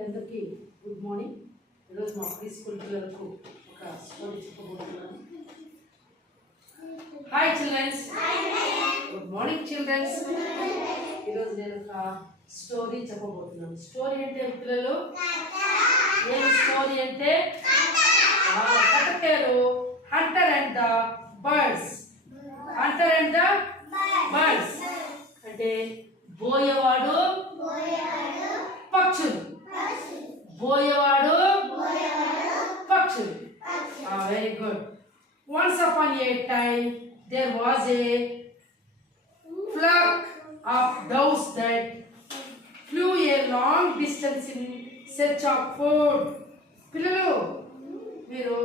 అందరికీ good morning. ఈరోజు మా ప్రీ స్కూల్ పిల్లలకు ఒక స్టోరీ చెప్పబోతున్నాను. Hi childrens, good morning childrens. ఈరోజు నేను ఒక స్టోరీ చెప్పబోతున్నాను. స్టోరీ అంటే పిల్లలు ఏం స్టోరీ అంటే కథకేరు hunter and the birds. Hunter and the birds అంటే బోయేవాడు పక్షులు. బోయేవాడు పక్షులు. Very good. Once upon a time there was a flock of doves that flew a long distance in search of food. పిల్లలు మీరు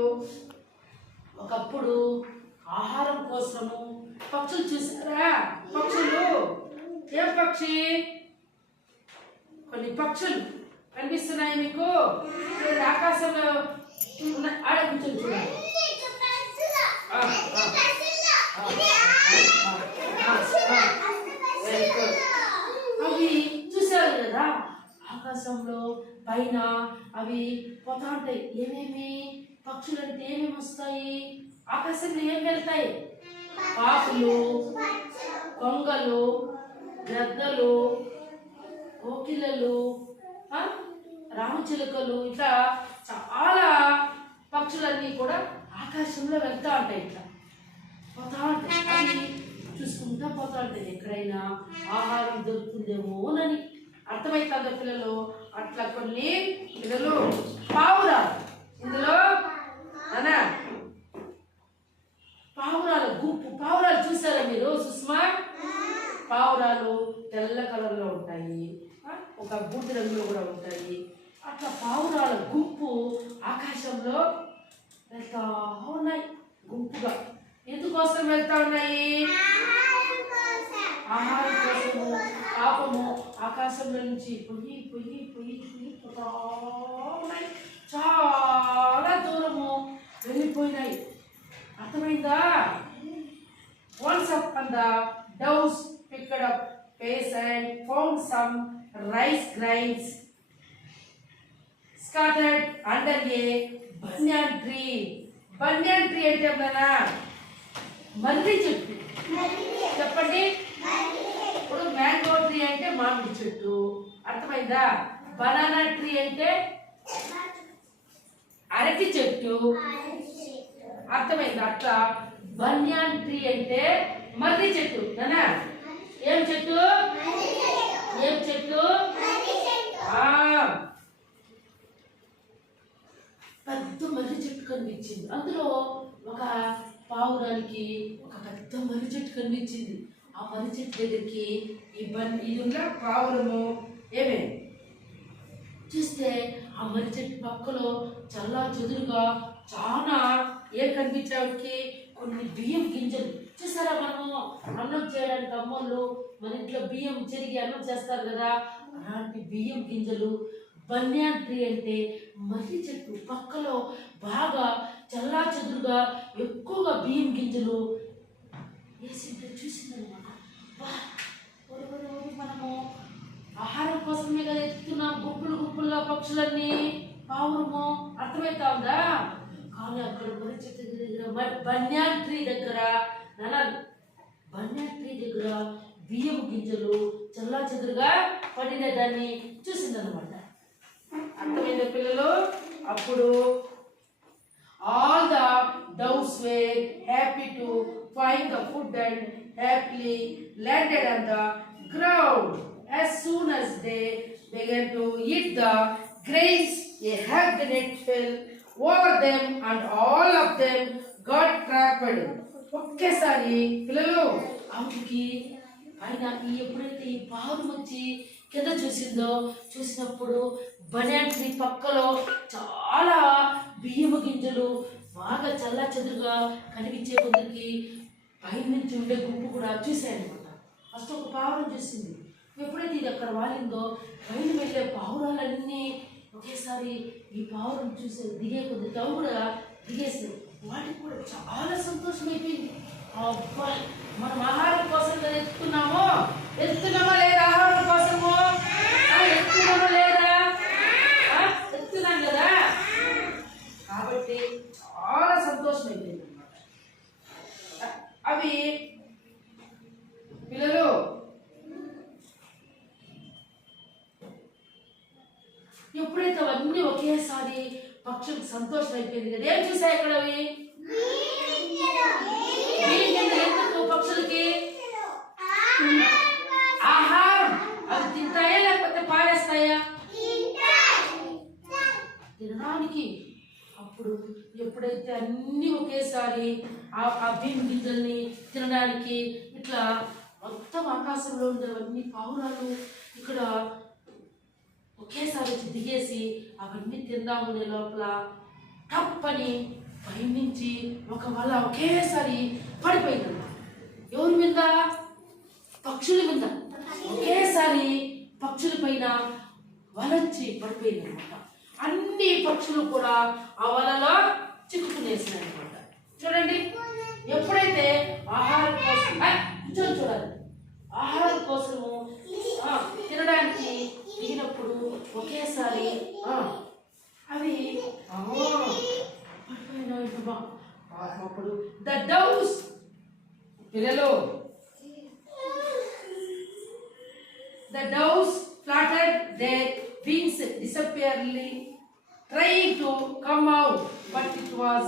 ఒకప్పుడు ఆహారం కోసము పక్షులు చూసారా? పక్షులు ఏం పక్షి? కొన్ని పక్షులు కనిపిస్తున్నాయి మీకు. ఆకాశంలో ఆడ కూర్చొని చూడండి. అవి చూసారు కదా, ఆకాశంలో పైన అవి పోతా ఉంటాయి. ఏమేమి పక్షులు అంటే ఏమేమి వస్తాయి? ఆకాశంలో ఏం వెళ్తాయి? పాపులు, కొంగలు, గద్దలు, కోకిలలు, రామచిలుకలు, ఇట్లా చాలా పక్షులన్నీ కూడా ఆకాశంలో వెళ్తా ఉంటాయి. ఇట్లా పోతా ఉంటాయి. అవి చూసుకుంటా పోతా ఉంటాయి. ఎక్కడైనా ఆహారం దొరుకుతుందేమోనని అర్థమవుతుందా పిల్లలు? అట్లా కొన్ని పిల్లలు పావురాలు, ఇందులో అనా పావురాల గుంపు. పావురాలు చూసారా మీరు సుష్మా? పావురాలు తెల్ల కలర్లో ఉంటాయి, ఒక బూటి రంగులో కూడా ఉంటాయి. అట్లా పావురాల గుంపు ఆకాశంలో వెళ్తా ఉన్నాయి గుంపుగా. ఎందుకోసం వెళ్తా ఉన్నాయి? ఆహారం కోసము. పాపము ఆకాశంలో నుంచి పొయ్యి పొయ్యి పొయ్యి పొయ్యి పోతా ఉన్నాయి. చాలా దూరము వెళ్ళిపోయినాయి. అర్థమైందా? Once upon the doves picked up pace and found some rice grains scattered under a banyan tree. Banyan tree అంటే ఏమన్నా? మర్రి చెట్టు. చెప్పండి. ఇప్పుడు మ్యాంగో ట్రీ అంటే మామిడి చెట్టు. అర్థమైందా? బనానా ట్రీ అంటే అరటి చెట్టు. అర్థమైందా? అట్లా బన్యాన్ ట్రీ అంటే మర్రి చెట్టు. నానా ఏం చెట్టు? ఏం చెట్టు? పెద్ద మర్రి చెట్టు కనిపించింది. అందులో ఒక పావురానికి ఒక పెద్ద మర్రి చెట్టు కనిపించింది. ఆ మర్రి చెట్టు దగ్గరికి ఇది ఉన్న పావురము ఏమే చూస్తే ఆ మర్రి చెట్టు పక్కలో చల్లా చెదురుగా చాలా ఏం కనిపించేవాడికి కొన్ని బియ్యం గింజలు. చూసారా, మనము అన్నం చేయడానికి అమ్మోళ్ళు మన ఇంట్లో బియ్యం చెరిగి అన్నం చేస్తారు కదా, అలాంటి బియ్యం గింజలు. బన్యాన్ ట్రీ అంటే మర్రి చెట్టు పక్కలో బాగా చల్లా చెదురుగా ఎక్కువగా బియ్యం గింజలు వేసింటే చూసిందనమాట. మనము ఆహారం కోసమే కదా ఎత్తుతున్నాం గుప్పులు గుప్పులుగా పక్షులన్నీ, పావురము. అర్థమవుతా ఉందా? కానీ అక్కడ మర్రి చెట్టు దగ్గర బన్యాన్ ట్రీ దగ్గర బన్యాన్ ట్రీ దగ్గర బియ్యం గింజలు చల్లా చెదురుగా పడిన దాన్ని చూసిందనమాట. అర్థమైందా పిల్లలు? అప్పుడు all the doves were happy to find the food and happily landed on the ground. As soon as they began to eat the grains, a huge net fell over them and all of them got trapped. ఒకేసారి పిల్లలు ఆమెకి ఆయన ఎప్పుడైతే ఈ పావురం వచ్చి కింద చూసినప్పుడు బనానా ట్రీ పక్కలో చాలా బియ్యము గింజలు బాగా చల్లా చెదురుగా కనిపించే కొందరికి పైన నుంచి ఉండే గుంపు కూడా చూసాయన్నమాట. ఫస్ట్ ఒక పావురం చూసింది. ఎప్పుడైతే ఇది అక్కడ వాలిందో పైన వెళ్ళే పావురాలన్నీ ఒకేసారి ఈ పావురం చూసే దిగే కొద్ది తావు కూడా దిగేసాయి. వాటికి కూడా చాలా సంతోషం అయిపోయింది. అబ్బా, మనం ఆహారం కోసం వెళ్తున్నామా లేదా? ఆహారం కోసము వెళ్తున్నామా లేదా? ఎప్పుడైతే అవన్నీ ఒకేసారి పక్షులకు సంతోషం అయిపోయింది కదా, ఏం చూసాయి అక్కడ అవి? ఎందుకు పక్షులకి ఆహారం. అవి తింటాయా లేకపోతే పారేస్తాయా? తినడానికి. అప్పుడు ఎప్పుడైతే అన్ని ఒకేసారి ఆ భీమ్ గింజల్ని తినడానికి ఇట్లా మొత్తం ఆకాశంలో ఉండేవన్నీ పావురాలు ఇక్కడ ఒకేసారి వచ్చి దిగేసి అవన్నీ తిందామనే లోపల టప్పని పైనుంచి ఒక వల ఒకేసారి పడిపోయిందన్నమాట. ఎవరి మీద? పక్షుల మీద. ఒకేసారి పక్షుల పైన వలొచ్చి పడిపోయిందన్నమాట. అన్ని పక్షులు కూడా ఆ వలలో చిక్కుకునేసినాయి అనమాట. చూడండి, ఎప్పుడైతే ఆహారం కోసం చూడాలి, ఆహారం కోసము తినడానికి దిగినప్పుడు ఒకేసారి అవి అప్పుడు ద డౌస్ పిల్లలు the doves fluttered their wings disappearingly, trying to come out, but it was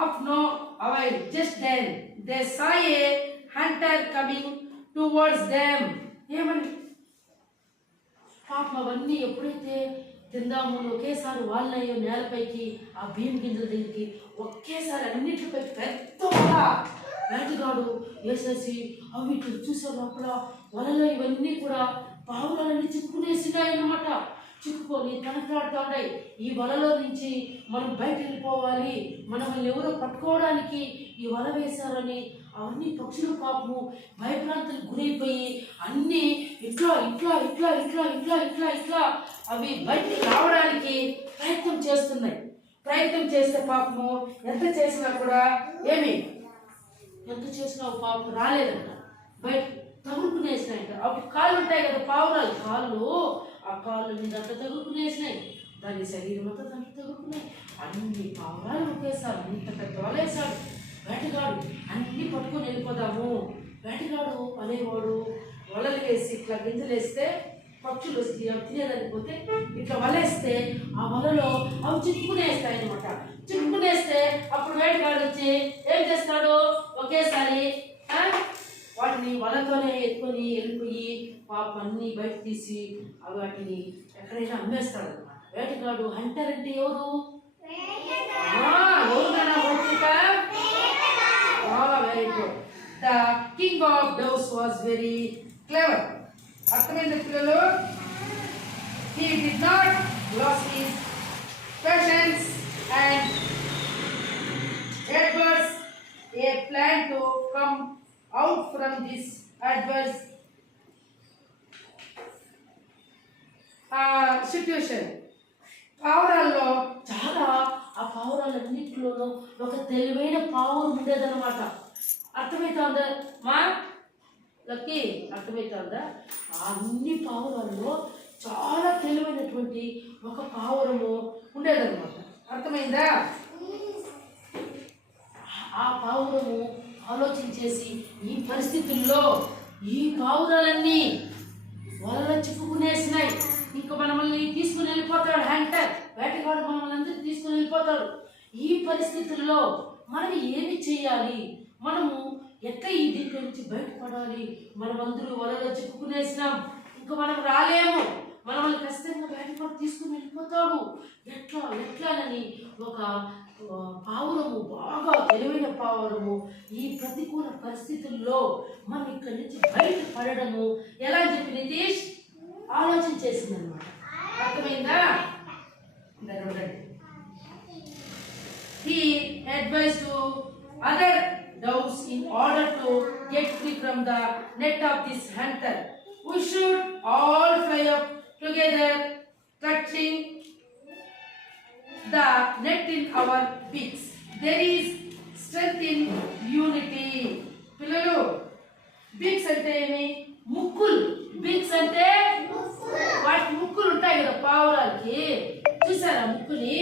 of no avail. Just then they saw a hunter coming towards them. ఏమని పాపం అవన్నీ ఎప్పుడైతే తిందాము ఒకేసారి వాళ్ళనయ్యో నేలపైకి ఆ బియ్యం గింజల దగ్గరికి ఒకేసారి అన్నిటిపై పెద్ద వేటగాడు వేసేసి అవి ఇట్లా చూసే లోపల వలలో ఇవన్నీ కూడా పావురాలన్నీ చిక్కుకునేసినాయి అన్నమాట. చిక్కుకొని తనట్లాడుతున్నాయి. ఈ వలలో నుంచి మనం బయట వెళ్ళిపోవాలి, మనల్ని ఎవరో పట్టుకోవడానికి ఈ వల వేశారని అవన్నీ పక్షులు పాపము భయభ్రాంతులకు గురైపోయి అన్నీ ఇట్లా ఇట్లా ఇట్లా ఇట్లా ఇట్లా ఇట్లా ఇట్లా అవి బయటికి రావడానికి ప్రయత్నం చేస్తున్నాయి. ప్రయత్నం చేస్తే పాపము ఎంత చేసినా కూడా ఎంత చేసినా పాపం రాలేదంట, బయట తగులుకునేసినాయంట. అప్పుడు కాళ్ళు ఉంటాయి కదా పావురాలు కాళ్ళు, ఆ కాళ్ళు మీద అంతా తగులుకునేసినాయి, దాని శరీరం అంతా దాంట్లో తగులుకున్నాయి. అన్ని పావురాలు ఒకేసారి అంత పెద్ద వలేసాడు వేటగాడు. అన్ని పట్టుకొని వెళ్ళిపోదాము. వేటగాడు అనేవాడు వలలు వేసి ఇట్లా గింజలు వేస్తే పక్షులు వస్తే అవి తినేదనిపోతే ఇట్లా వలేస్తే ఆ వలలో అవి చిక్కుకునేస్తాయి అనమాట. చిక్కుకునేస్తే అప్పుడు వేటగాడు వచ్చి ఏం చేస్తాడు, ఒకేసారి వాటిని వలతోనే ఎత్తుకొని వెళ్ళిపోయి పాపం అన్ని బయట తీసి అవి వాటిని ఎక్కడైనా అమ్మేస్తాడు అనమాట. వేటగాడు హంటర్ అంటే ఎవరు? Very good. The king of doves was very clever. అర్థమైంది పిల్లలు? he did not lose his patience and adverse a plan to come out from this adverse situation. పావురాల్లో చాలా ఆ పావురాలన్నింటిలోనూ ఒక తెలివైన పావురం ఉండేదన్నమాట. అర్థమవుతుందా మా లక్కీ? అర్థమవుతుందా? అన్ని పావురాల్లో చాలా తెలివైనటువంటి ఒక పావురము ఉండేదన్నమాట. అర్థమైందా? ఆ పావురము ఆలోచించేసి ఈ పరిస్థితుల్లో ఈ పావురాలన్నీ వలలో చిక్కుకునేసినాయి, ఇంకా మనల్ని తీసుకుని వెళ్ళిపోతాడు హంటర్, వేటగాడు మనల్ని అందరినీ తీసుకుని వెళ్ళిపోతాడు. ఈ పరిస్థితుల్లో మనం ఏమి చేయాలి, మనము ఎట్లా ఈ దీంట్లో నుంచి బయటపడాలి? మనమందరూ వలలో చిక్కుకునేసినాం, ఇంకా మనం రాలేము, మనల్ని ఖచ్చితంగా వేటగాడు తీసుకుని వెళ్ళిపోతాడు, ఎట్లానని ఒక పావురము, బాగా తెలివైన పావురము ఈ ప్రతికూల పరిస్థితుల్లో మనం ఇక్కడి నుంచి బయటపడము ఎలా అని చెప్పి నితీష్ ఆలోచన చేసింది అనమాట. అర్థమైందా? He advised to other doves in order to get free from the net of this hunter. We should all fly up together, clutching the net in our beaks. There is strength in unity. పిల్లలు, beaks అంటే ఏమి? ముక్కులు. beaks అంటే వాటి ముక్కులు ఉంటాయి కదా పావురాలకి, చూసారా ముక్కుని?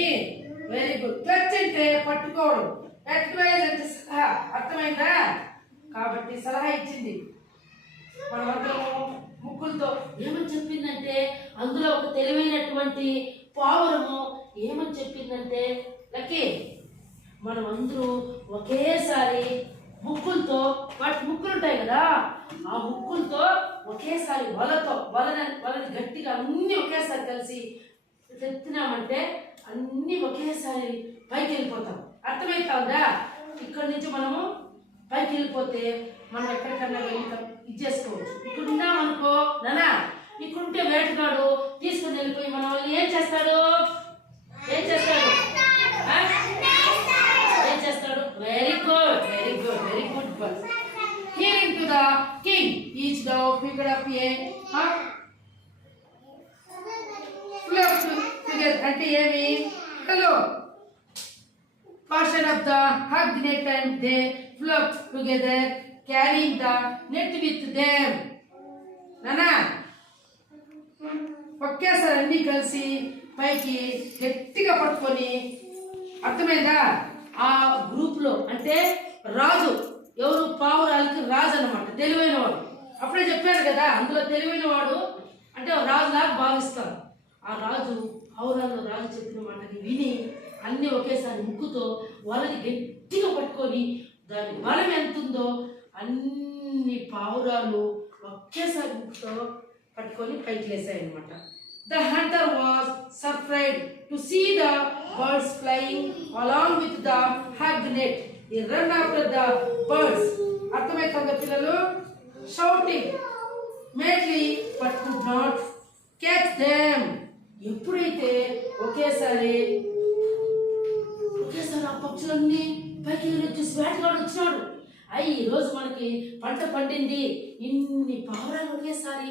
Very good. క్లచ్ అంటే పట్టుకోవడం, అడ్వైజ్ అంటే సలహా. అర్థమైందా? కాబట్టి సలహా ఇచ్చింది. మనమందరము ముక్కులతో ఏమని చెప్పిందంటే అందులో ఒక తెలివైనటువంటి పావురము ఏమని చెప్పిందంటే లక్కీ మనం అందరూ ఒకేసారి ముక్కులతో వాటి ముక్కులు ఉంటాయి కదా ఆ ముక్కులతో ఒకేసారి వలని గట్టిగా అన్ని ఒకేసారి కలిసి ఎత్తినామంటే అన్ని ఒకేసారి పైకి వెళ్ళిపోతాం. అర్థమవుతుందా? ఇక్కడ నుంచి మనము పైకి వెళ్ళిపోతే మనం ఎక్కడికన్నా వెళ్ళి ఇచ్చేసుకోవచ్చు. ఇక్కడ ఉన్నామనుకో నానా ఇక్కడ ఉంటే వేటగాడు తీసుకుని వెళ్ళిపోయి మన వాళ్ళు ఏం చేస్తాడు ఏం చేస్తాడు very good very good very good bus. Hearing to the king, each dog picked up a flock together. అంటే ఏమి hello portion of the hug net and they flocked together carrying the net with them. నానా ఒకేసారి అన్ని కలిసి పైకి గట్టిగా పట్టుకొని అర్థమైందా? ఆ గ్రూప్ లో అంటే రాజు ఎవరు పావురాలకి రాజు అన్నమాట, తెలివైన వాడు. అప్పుడే చెప్పారు కదా అందులో తెలివైన వాడు అంటే రాజులాగా భావిస్తారు. ఆ రాజు పావురాల్లో రాజు చెప్పిన మాటని విని అన్ని ఒకేసారి ముక్కుతో వాళ్ళని గట్టిగా పట్టుకొని దాని బలం ఎంత ఉందో అన్ని పావురాలు ఒకేసారి ముక్కుతో పట్టుకొని పైకి లేసాయి అన్నమాట. The hunter was surprised to see the birds flying along with the hug net. He ran after the birds. అర్థమవుతుందా పిల్లలు? Shouting madly but could not catch them. ఎప్పుడైతే ఒకేసారి ఆ పక్షులన్నీ పైకి చూసి వేటగాడు వచ్చినాడు. అయ్యి ఈరోజు మనకి పంట పండింది, ఇన్ని పావురాలు ఒకేసారి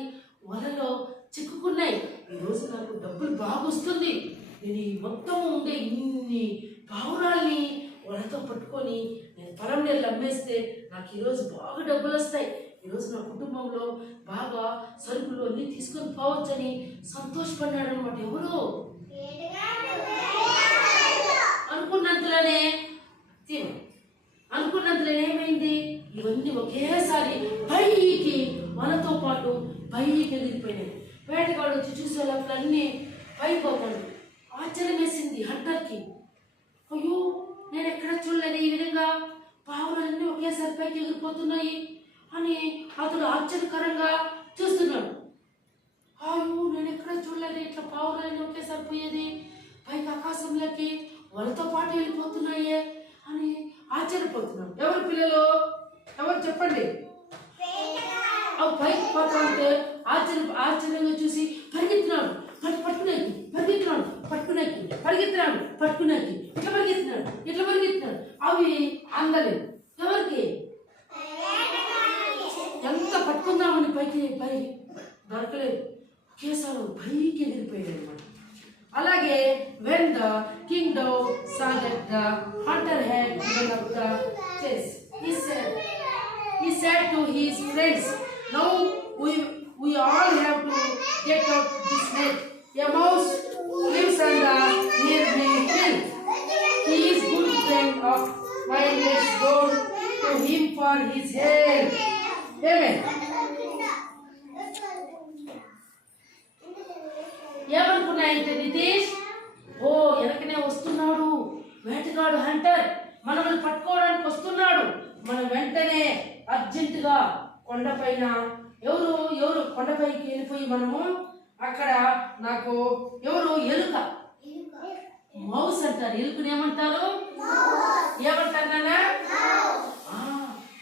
వలలో చిక్కుకున్నాయి, ఈరోజు నాకు డబ్బులు బాగా వస్తుంది, నేను ఈ మొత్తం ఉండే ఇన్ని పావురాల్ని వలతో పట్టుకొని నేను పొలం నీళ్ళు అమ్మేస్తే నాకు ఈరోజు బాగా డబ్బులు వస్తాయి, ఈరోజు నా కుటుంబంలో బాగా సరుకులు అన్నీ తీసుకొని పోవచ్చని సంతోషపడ్డాడు అనమాట. ఎవరు అనుకున్నంతలోనే ఏమైంది, ఇవన్నీ ఒకేసారి పైకి మనతో పాటు పైకి ఎగిరిపోయినాయి. వేటగాడు వచ్చి చూసే లోపల అన్నీ పైపోతాడు. ఆశ్చర్యం వేసింది హంటర్కి. అయ్యో నేను ఎక్కడ చూడలేదు ఈ విధంగా పావులన్నీ ఒకేసారి పైకి ఎగిరిపోతున్నాయి అని అతడు ఆశ్చర్యకరంగా చూస్తున్నాడు. అయ్యో నేను ఎక్కడ చూడలేదు ఇట్లా పావులన్నీ ఒకేసారి పోయేది, పైకి ఆకాశంలోకి వాళ్ళతో పాటు వెళ్ళిపోతున్నాయే అని ఆశ్చర్యపోతున్నాడు. ఎవరు పిల్లలు ఎవరు చెప్పండి? అవి పైకి పోతా ఉంటే ఆశ్చర్యంగా చూసి పరిగెత్తినాడు, పట్టుకునేకి ఇట్లా పరిగెత్తినాడు. అవి అందలేదు. ఎవరికి? ఎంత పట్టుకుందామని పైకి దొరకలేదు, ఒకేసారి పైకి ఎగిరిపోయాడు అనమాట. అలాగే when the king dog saw that the hunter had given up the chase, he said to his friends, now we all have to get out this net. A mouse lives on the nearby hill. He is good friend of mine. Let's go to him for his help. Amen. ఏమనుకున్నాయంటే Nitish, ఓ వెనకనే వస్తున్నాడు వేటగాడు Hunter, మనల్ని పట్టుకోవడానికి వస్తున్నాడు, మనం వెంటనే అర్జెంటుగా కొండపైన ఎవరు కొండపైకి వెళ్ళిపోయి మనము అక్కడ నాకు ఎవరు ఎలుక మౌస్ అంటారు, ఎలుకని ఏమంటారు నాన్న?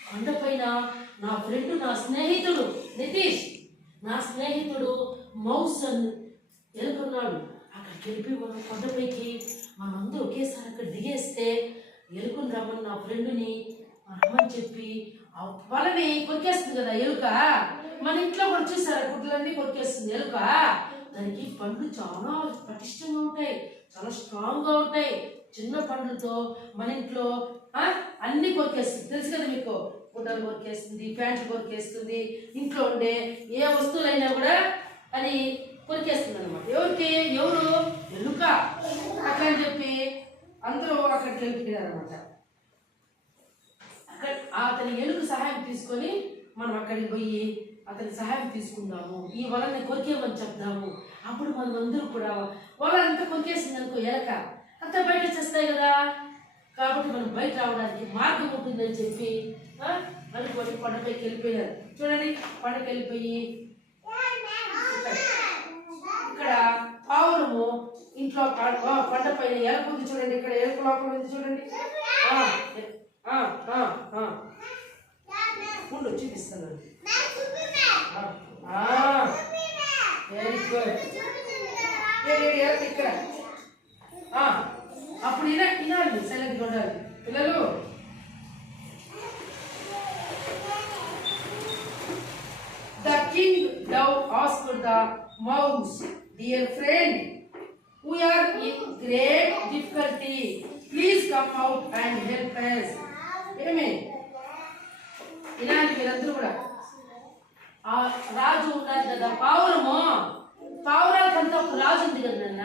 కొండపైన నా ఫ్రెండ్ నా స్నేహితుడు నితీష్, నా స్నేహితుడు మౌస్ అని ఎలుకున్నాడు. అక్కడికి వెళ్ళి మనం కొండపైకి మనందరూ ఒకేసారి అక్కడ దిగేస్తే ఎలుకని రమ్మని నా ఫ్రెండ్ని రమ్మని చెప్పి ఆ వలని కొరికేస్తుంది కదా ఎలుక. మన ఇంట్లో కూడా చూసారా గుడ్లన్నీ కొరికేస్తుంది ఎలుక. దానికి పండ్లు చాలా పటిష్టంగా ఉంటాయి, చాలా స్ట్రాంగ్గా ఉంటాయి. చిన్న పండ్లతో మన ఇంట్లో అన్ని కొరికేస్తుంది, తెలుసు కదా మీకు. గుడ్డలు కొరికేస్తుంది, ప్యాంట్లు కొరికేస్తుంది, ఇంట్లో ఉండే ఏ వస్తువులైనా కూడా అది కొరికేస్తుంది అనమాట. ఎవరు ఎలుక. అట్లా అని చెప్పి అందరూ అక్కడికి వెళ్ళిపోయారు అనమాట. అతని ఎలుక సహాయం తీసుకొని మనం అక్కడికి పోయి అతని సహాయం తీసుకుందాము, ఈ వలని కొరికేమని చెప్దాము. అప్పుడు మనం అందరూ కూడా వల అంతా కొరికేసింది అనుకో, ఎలక అంతా బయట వచ్చేస్తాయి కదా. కాబట్టి మనం బయట రావడానికి మార్గం ఉంటుందని చెప్పి అనుకోని పండపైకి వెళ్ళిపోయారు. చూడండి, పండకి వెళ్ళిపోయి ఇక్కడ పావురము ఇంట్లో పంట పైన ఎలుక ఉంది చూడండి. ఇక్కడ ఎలుక లోపల ఉంది చూడండి. ఉండు చూపిస్తాను. Very good. ఇక్కడ అప్పుడు వినాలి, సైలెంట్గా ఉండాలి పిల్లలు. The king dove asked the mouse, "Dear friend, we are in great difficulty. Please come out and help us." Amen. వినాలి మీరందరూ కూడా. ఆ రాజు ఉన్నారు కదా, పావురాలకంతా ఒక రాజు ఉంది కదా నాన్న.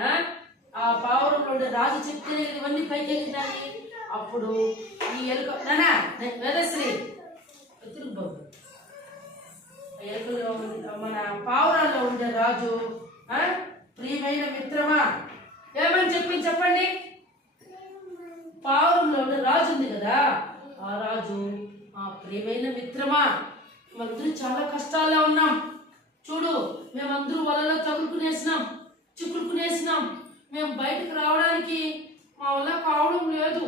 ఆ పావురంలో రాజు చెప్తేనే ఇవన్నీ పైకి ఎక్కినాయి. అప్పుడు ఈ ఎలుక నానా వేదశ్రీ ఎత్తుకు బాబు, ఎలుకలో మన పావురాల్లో ఉండే రాజు, ప్రియమైన మిత్రమా ఏమని చెప్పండి. పావురంలో ఉండే రాజు ఉంది కదా, ఆ రాజు, ప్రియమైన మిత్రమా, మేమందరూ చాలా కష్టాల్లో ఉన్నాం. చూడు, మేమందరూ వలలో తగులుకునేసినాం, చిక్కుకునేసినాం. మేము బయటకు రావడానికి మా వల్ల కావడం లేదు.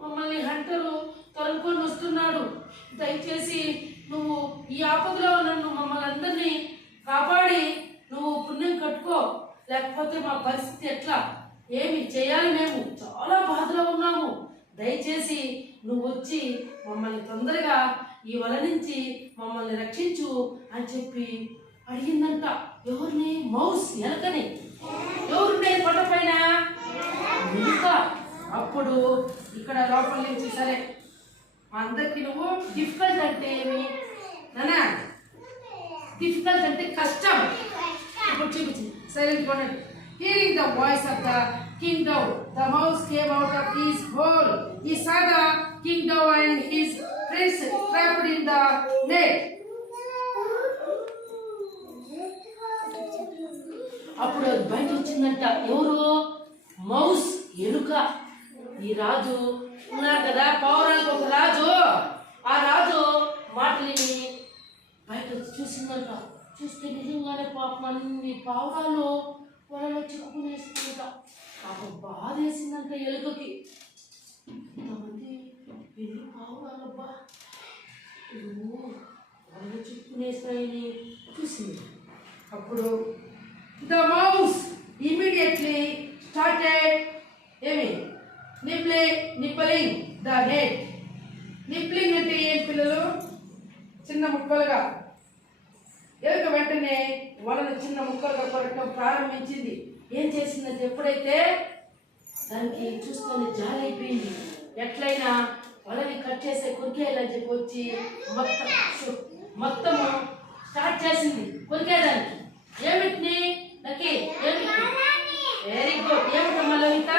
మమ్మల్ని హంటరు తరుముకొని వస్తున్నాడు. దయచేసి నువ్వు ఈ ఆపదలో నన్ను మమ్మల్ని అందరినీ కాపాడి నువ్వు పుణ్యం కట్టుకో, లేకపోతే మా పరిస్థితి ఎట్లా, ఏమి చేయాలి, మేము చాలా బాధలో ఉన్నాము. దయచేసి నువ్వు వచ్చి మమ్మల్ని తొందరగా ఈ వల నుంచి మమ్మల్ని రక్షించు అని చెప్పి అడిగిందంట. ఎవరిని? మౌస్, ఎలకని. ఎవరుండే కొండ పైన? ఎలుక. అప్పుడు ఇక్కడ లోపల నుంచి, సరే అందరికి నువ్వు డిఫికల్ట్ అంటే ఏమి నానా? డిఫికల్ట్ అంటే కష్టం. ఇప్పుడు చూపించింది, సైలెంట్ కొనండి. Hearing the voice of the king dove, the mouse came out of his hole. He saw the king dove and his friends trapped in the net. అప్పుడు బయట వచ్చిందంట. ఎవరు? మౌస్, ఎలుక. ఈ రాజు ఉన్నారు కదా, పావురాలకు ఒక రాజు. ఆ రాజు మాటలిని బయట చూసిందంట. చూస్తే నిజంగానే పాపం అన్ని పావురాలు వలలో చిక్కుకునేసిందంట. పాపం బాధ వేసిందంట ఎలుకకి. ఇంతమంది ఎన్ని పావురాలబ్బా, వలలో చిక్కుకునేసాయని చూసింది. అప్పుడు the mouse immediately started nibbling the net. Nibbling అంటే ఏం పిల్లలు? చిన్న ముక్కలుగా. ఎలుక వెంటనే వలను చిన్న ముక్కలుగా కొరకడం ప్రారంభించింది. ఏం చేసిందంటే, ఎప్పుడైతే దానికి చూసుకొని జాలి అయిపోయింది, ఎట్లయినా వలని కట్ చేసే కొరికేయాలని చెప్పి వచ్చి మొత్తము స్టార్ట్ చేసింది కొరికేదానికి. ఏమిటిని నకి? Very good. ఏమిటమ్మా లలిత?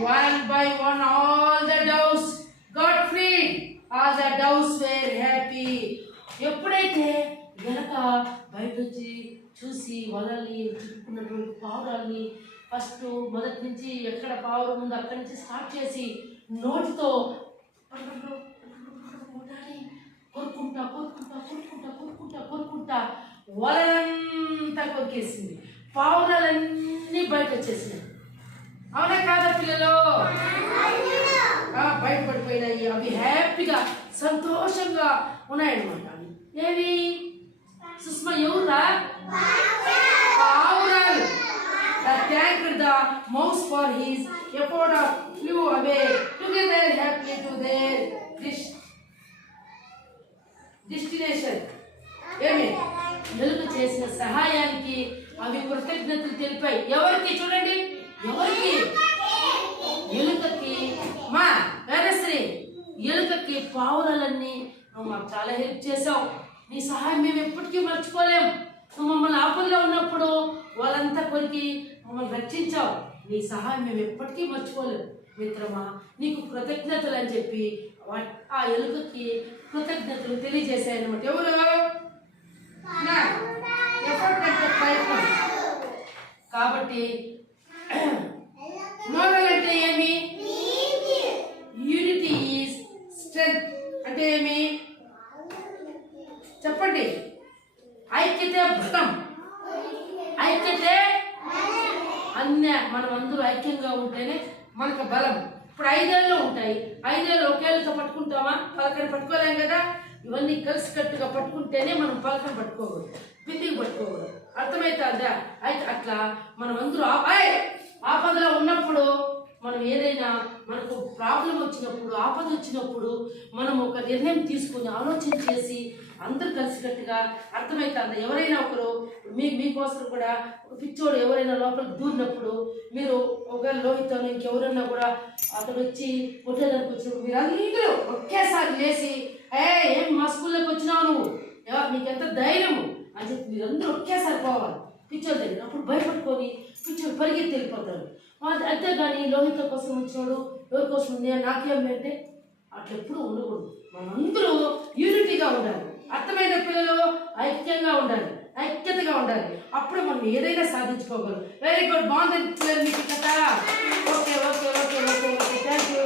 One by one all the doves got freed. All the doves were happy. ఎప్పుడైతే వెనక బయట వచ్చి చూసి వలని చుట్టుకున్నటువంటి పావురాల్ని ఫస్ట్ మొదటి నుంచి ఎక్కడ పావురం ఉందో అక్కడి నుంచి స్టార్ట్ చేసి నోటితో కొరుకుంటా కొరుకుంటా కొరుకుంటా కొరుకుంటా కొరుకుంటా వలంతా కొరికేసింది. పావురాలన్నీ బయట వచ్చేసినాయి. అవునా కాదా పిల్లలు? బయటపడిపోయినాయి. అవి హ్యాపీగా సంతోషంగా ఉన్నాయన్నమాట. ఏవి సుష్మా? ఎవరురా? పావురాలు. Thanked the mouse for his effort of flew away together happily to their destination. ఏమి? ఎలుక చేసిన సహాయానికి అవి కృతజ్ఞతలు తెలిపాయి. ఎవరికి? చూడండి, ఎవరికి? ఎలుకకి. మా వేదశ్రీ, ఎలుకకి పావురాలన్నీ నువ్వు మాకు చాలా హెల్ప్ చేసావు, నీ సహాయం మేము ఎప్పటికీ మర్చిపోలేము. నువ్వు మమ్మల్ని ఆపదలో ఉన్నప్పుడు వాళ్ళంతా కొరికి మమ్మల్ని రక్షించావు, నీ సహాయం మేము ఎప్పటికీ మర్చిపోలేము. మిత్రమా, నీకు కృతజ్ఞతలు అని చెప్పి ఆ ఎలుకకి కృతజ్ఞతలు తెలియజేశాయన్నమాట. ఎవరు? ఎఫర్ట్ అంటే ప్రయత్నం. కాబట్టి మోరల్ అంటే ఏమి? యూనిటీ ఈజ్ స్ట్రెంగ్త్ అంటే ఏమి చెప్పండి? ఐక్యతే బలం. ఐక్యతే మనం అందరూ ఐక్యంగా ఉంటేనే మనకు బలం. ఇప్పుడు 5 ఏళ్ళు ఉంటాయి, 5 ఏళ్ళు ఒకేళ్ళతో పట్టుకుంటామా? పలకని పట్టుకోలేం కదా. ఇవన్నీ కలిసి కట్టుగా పట్టుకుంటేనే మనం పలకని పట్టుకోకూడదు, బిందికి పట్టుకోకూడదు. అర్థమవుతుందా? అయితే అట్లా మనం అందరూ ఆపదలో ఉన్నప్పుడు, మనం ఏదైనా మనకు ప్రాబ్లం వచ్చినప్పుడు, ఆపద వచ్చినప్పుడు మనం ఒక నిర్ణయం తీసుకుని ఆలోచన చేసి అందరూ కలిసికట్టుగా అర్థమవుతుంది. ఎవరైనా ఒకరు మీకోసం కూడా ఒక పిచ్చోడు ఎవరైనా లోపలికి దూరినప్పుడు, మీరు ఒక లోహితను ఇంకెవరైనా కూడా అతడు వచ్చి కొట్టేదానికి వచ్చినప్పుడు మీరు అందరూ ఒకేసారి లేచి ఏం మా స్కూల్లోకి వచ్చినావు నువ్వు, నీకెంత ధైర్యము అని చెప్పి మీరందరూ ఒకేసారి పోవాలి పిచ్చోడు దగ్గర. అప్పుడు భయపడుకొని పిచ్చోడు పరిగెత్తి వెళ్ళిపోతాడు. అంతేగాని లోహిత కోసం వచ్చినాడు, ఎవరి కోసం ఉంది నాకేం అంటే అట్లా ఎప్పుడు ఉండకూడదు. మనందరూ యూనిటీగా ఉండాలి. అర్థమైన పిల్లలు ఐక్యంగా ఉండాలి, ఐక్యతగా ఉండాలి. అప్పుడు మనం ఏదైనా సాధించుకోగలం. వెరీ గుడ్, బాగుంది పిల్లలు మీకు కదా. Okay okay okay okay okay thank you.